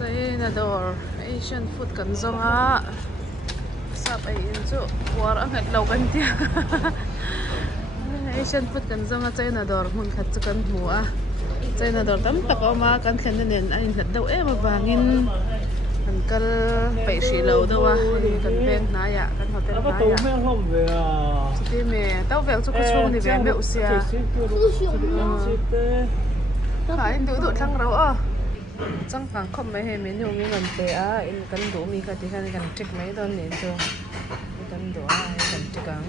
China door Asian food kan zonga sap ai in chu war angat lo kan tia Asian food kan zonga China door mun khat chu kan hmu a China door tam tak oma kan thlen nen an hlat deuh em awangin kan kal pai hri lo dawa kan veng na ya kan hotel na ya ti me tau vel chu ka chung ni ve me usia ka in du thang ro a chẳng phẳng không mấy hình menu mi gần tệ á in cân đủ mi cái thì cái gần trịch mấy đôi nền cho cân đủ ai gần trịch cắn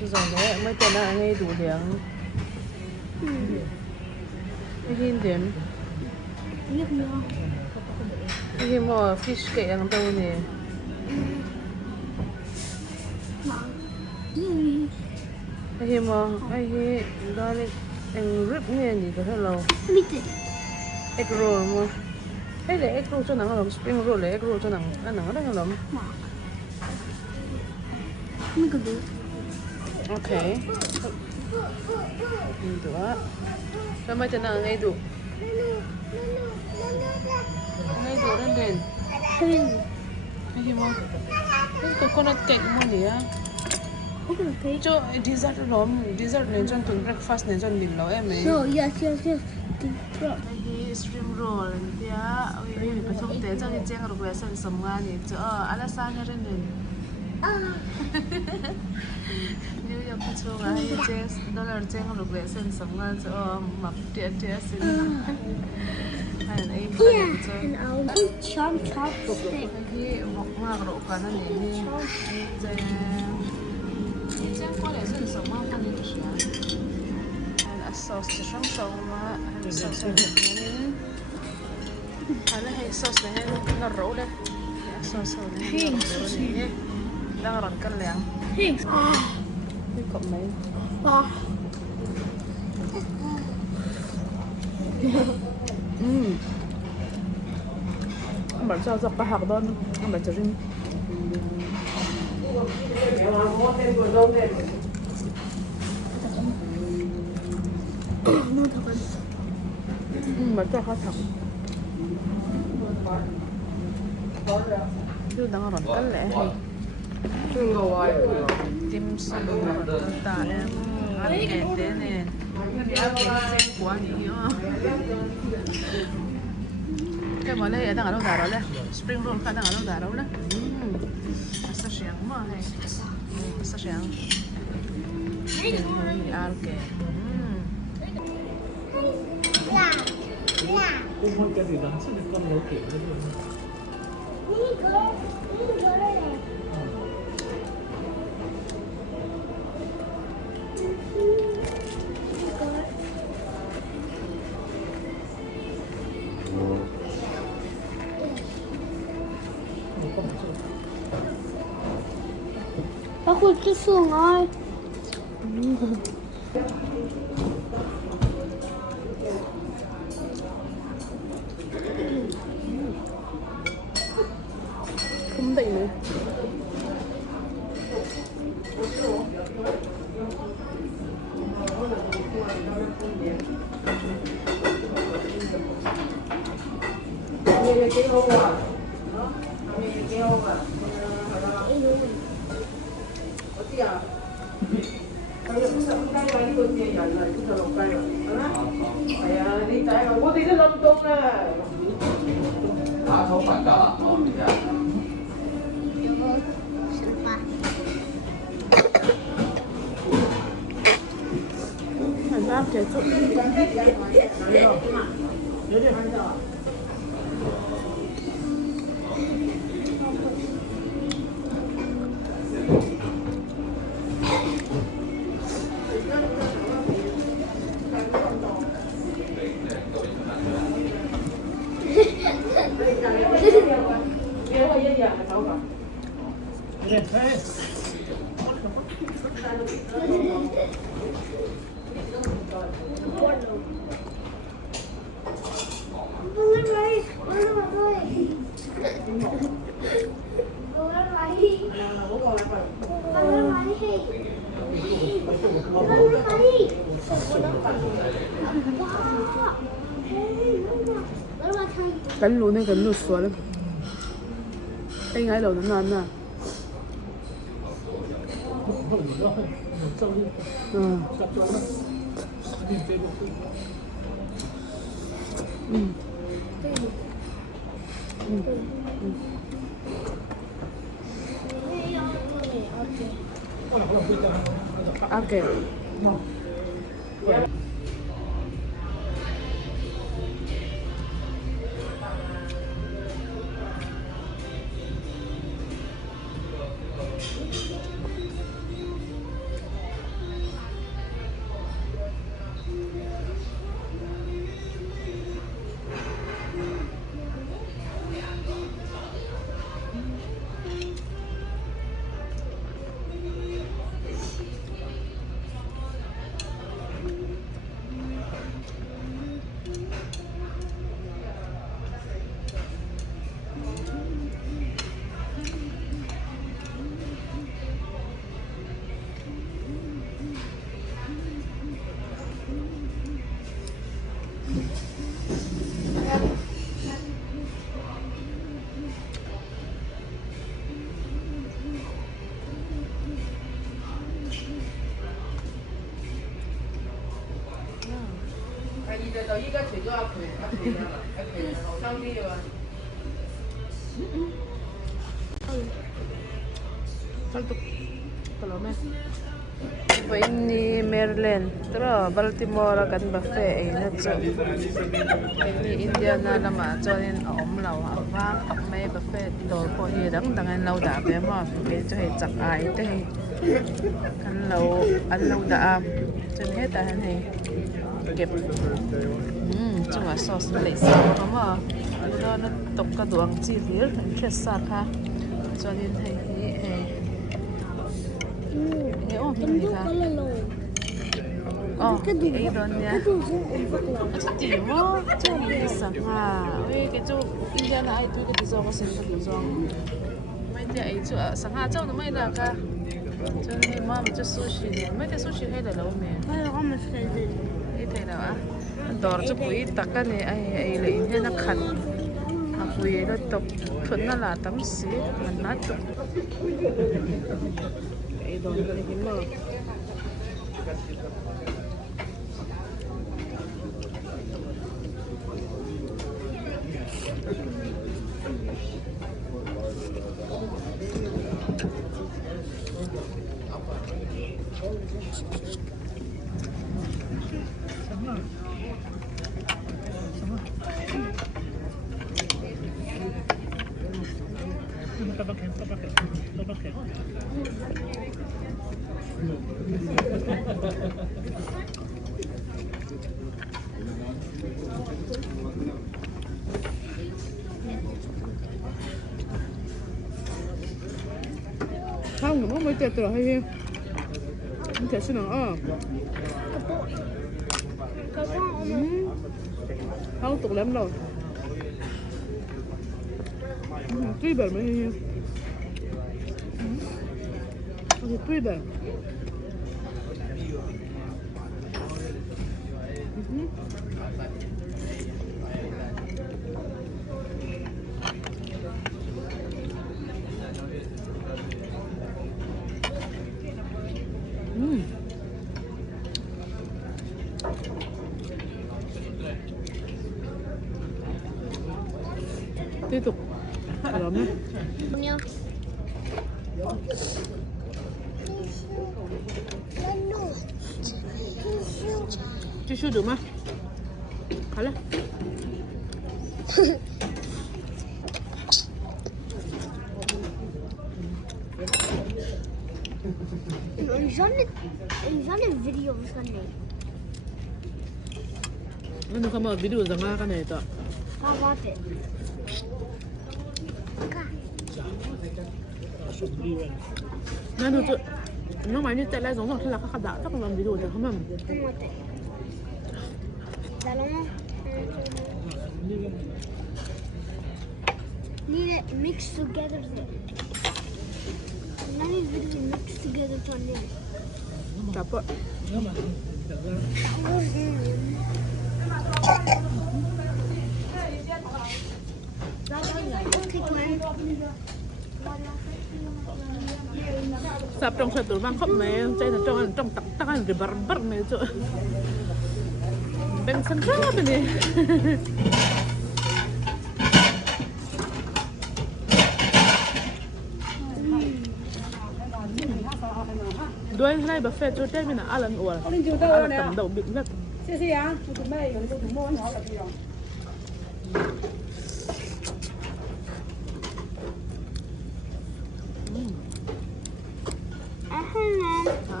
chứ rồi đấy mấy tên là ngay đủ điểm cái hình điểm cái hình mà fish kệ ăn đâu nè cái hình mà cái hình đó là ăn rib nghe gì cái hello egg roll mo. Hey, le egg roll cho nang alam spring roll le egg roll cho nang anang ada alam. Ini kedua. Okay. Itu ah. Sama tenang ngai du. Ngai du dan den. Hey mo. Coconut cake mo ni ah. Coconut cake. Cho dessert rom, dessert nen chon tun breakfast nen chon lim lo em eh. No, yes. Stream roll dia we pathok te chang cheng ro we san som nga ni cho ala sa nga ren nen New York chu nga hi cheng dollar cheng ro we san som nga cho map te sin and ai pa cho And I'll chopstick. hi mok nga ro ka na ni cheng ko le san som nga kan ni sha and a sauce to sham so ma and sauce أنا هي الصوص ده هنا الرولة الصوص هنا الرولة ده غرق كله Hey. في كمين أما الشاي زق حقدان أما تجين ما الشاي خاصة chứ đang rộn cái lẽ hay tim sum ta em ăn kẹt thế nè quá nhiều cái món này đang ở đâu đó đấy spring roll đang ở đâu đó đấy sao sáng mà hay sao sáng ăn kẹt Không cái gì đó chứ con nấu kiểu như thế. Aku tu sungai. không định nữa Hãy subscribe cho kênh Ghiền Mì Gõ để không bỏ lỡ những video hấp dẫn What about Cánh lũ này cánh lụt xuống lắm. Anh ấy lâu nó ngon nè. Okay. Kalau meh, ini Maryland, terus Baltimore kan buffet ini tu. Ini Indiana lama, jadi lau awak mai buffet dol po hirang dengan lau dah berma, itu he cak ai itu he kan lau dah, jadi tahan he kep. Cuma sos lesa, kamu, kalau nak tok kaduang cihir, kesat ha, jadi he. Oh, ini kan. Oh, ini donnya. Jadi mau jadi sangha. Weh, kecu Indiana itu kita jauh sini kita jauh. Mai dia itu sangha jauh nama ini apa? Jadi mau macam sushi ni. Mai dia sushi ada lau me. هذا غمس كذي. Itu ada. Dor tu pui takkan ni ai le ini nak kan. Aku ini tok pun lah tamsi mana tu. Idon ini mah. Không, nó mới tuyệt rồi hay không? Không thể xin nào không tục lắm rồi. Tuy bẩn mới hay không? Tuy bẩn. Tiếp tục lắm đấy. Nha. Tissue được mà. Khá là. Een video van nee. Ano ka mga video sa mga kanina ito? Wat is Ano to? Ano man yung tala giống hoặc là các bạn chắc là làm video được không em? Need it mixed together. None of it mixed together to one. Dapat. sắp trong sợi tủ vàng khóc mẹ chạy là trong tắc tắc anh cái bật mẹ chỗ bên sân rất bên đi đuôi này bà phê chỗ trên mình là Alan ủa Alan tầm đầu bị ngất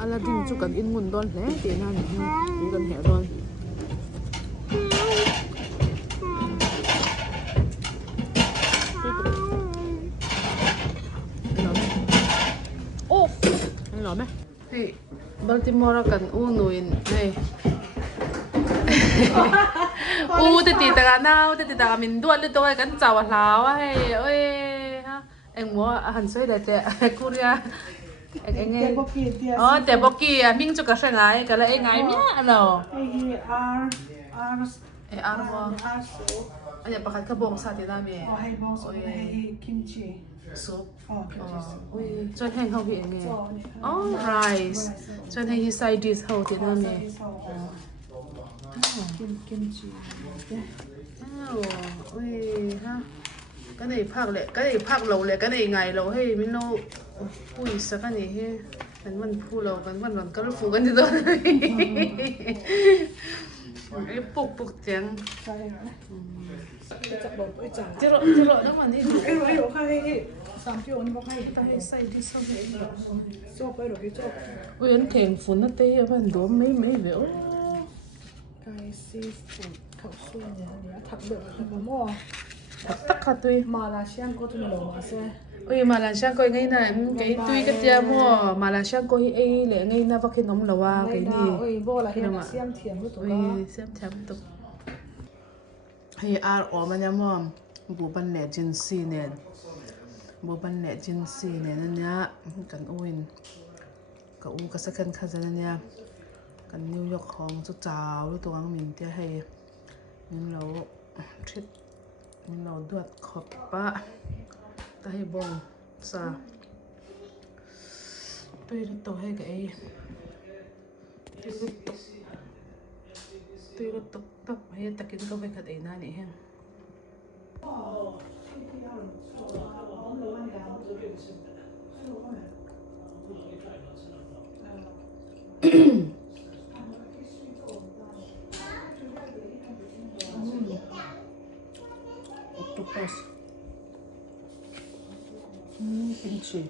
Aladin chu kan in mun don hle te na ni chu kan he don off anh lo mẹ thì Baltimore kan u nuin này u te ti ta na te ti ta min duan le to kan chaw hlaw ai oi ha anh mua han soi le te Korea anh nghe te boki ming chu ka sang ai ka la ai ngai mya no ar wa anh pa khat ka bong sa ti na me oi kimchi soup soup oi chon hang ho hi nge oh rice chon hang hi side dish ho ti na me kimchi oi ha cái này phạc lẩu lệ cái này ngày lẩu hay mình lâu ui sao cái này he mình phu lẩu mình còn cái phu cái gì đó cái bục tiếng chỉ rõ đó mà đi ta hay say đi xong ui anh thèm phun nó tê ở bên đó mấy vậy cái seafood khẩu xuân này thật được không mua tất cả tuy Malaysia có tụi nó mà xe ôi Malaysia coi ngay này cái tuy cái tia mua Malaysia coi ấy lẽ ngay na vắt cái nấm lẩu cái gì ôi vô là hiện xem thiểm của tụi nó xem thiểm tụi hay ar ở mà nhà mua bố ban lẻ jinsi nè bố ban lẻ jinsi nè nên nhá cần ôi cậu cái second cousin nha cần New York Hong chút cháo tụi ăn mình tia hay nhưng lẩu treat mình nào đuổi khóc ba ta hay bông sa tôi hay cái tôi tục hay ta kiến câu về cái này nè ha octopus kimchi